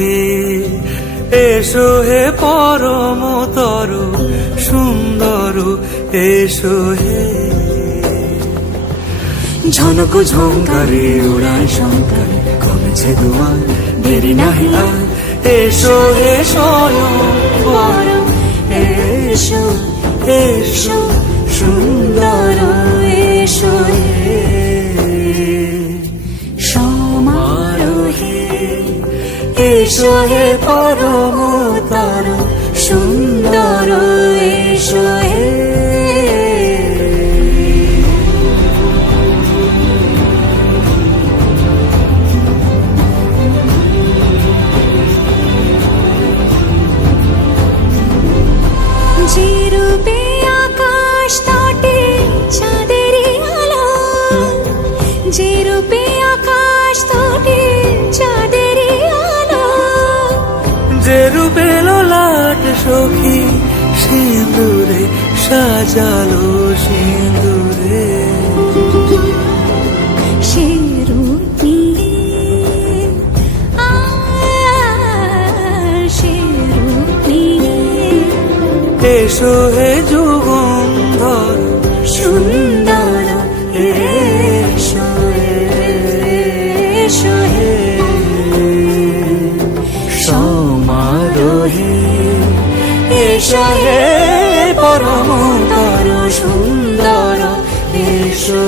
হে এসো হে পরমতর সুন্দর এসো হে। ঝনক ঝঙ্কারে উড়ায় শঙ্কারে কমেছে দুয়ার দেরি নাহি আর এসো হে স্বয়ং পরম এসো এসো সুন্দর এসো হে সমারোহে এসো হে পরমতর সুন্দর এসো হে। যে রূপে আকাশ তটে চাঁদেরই আলো, যে রূপে আকাশ তটে চাঁদেরই আলো, যে রূপে ললাট সখী সিঁদুরে সাজালো সিঁদুরে, সে রূপ নিয়ে সে রূপ নিয়ে এসো হে যুগন্ধর সুন্দর এসো এসো হে সমারোহে এসো হে পরমতর সুন্দর এসো।